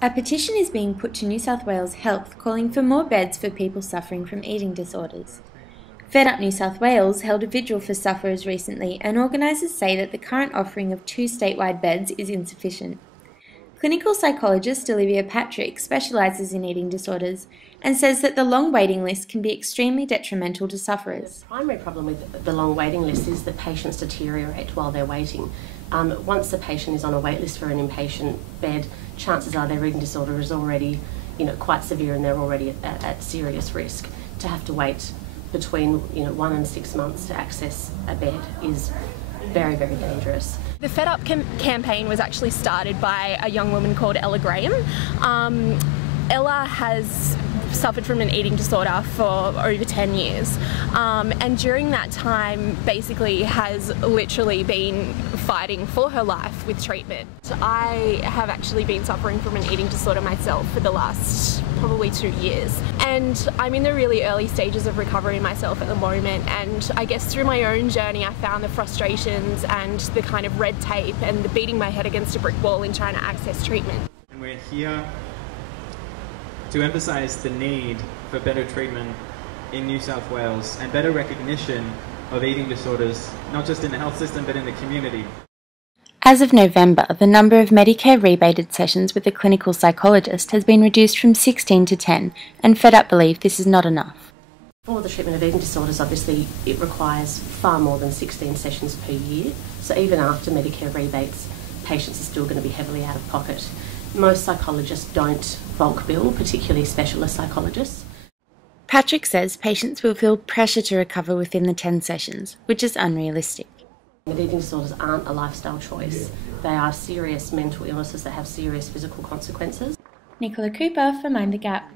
A petition is being put to New South Wales Health calling for more beds for people suffering from eating disorders. FedUp New South Wales held a vigil for sufferers recently, and organisers say that the current offering of 2 statewide beds is insufficient. Clinical psychologist Olivia Patrick specialises in eating disorders and says that the long waiting list can be extremely detrimental to sufferers. The primary problem with the long waiting list is that patients deteriorate while they're waiting. Once the patient is on a wait list for an inpatient bed, chances are their eating disorder is already quite severe and they're already at serious risk. To have to wait between 1 and 6 months to access a bed is very, very dangerous. The FedUp campaign was actually started by a young woman called Ella Graham. Ella has suffered from an eating disorder for over 10 years, and during that time basically has literally been fighting for her life with treatment. I have actually been suffering from an eating disorder myself for the last probably 2 years, and I'm in the really early stages of recovery myself at the moment, and I guess through my own journey I found the frustrations and the kind of red tape and the beating my head against a brick wall in trying to access treatment. And we're here to emphasise the need for better treatment in New South Wales and better recognition of eating disorders, not just in the health system but in the community. As of November, the number of Medicare rebated sessions with a clinical psychologist has been reduced from 16 to 10, and FedUp believe this is not enough. For the treatment of eating disorders, obviously it requires far more than 16 sessions per year, so even after Medicare rebates, patients are still going to be heavily out of pocket. Most psychologists don't bulk bill, particularly specialist psychologists. Patrick says patients will feel pressure to recover within the 10 sessions, which is unrealistic. Eating disorders aren't a lifestyle choice. They are serious mental illnesses that have serious physical consequences. Nicola Cooper for Mind the Gap.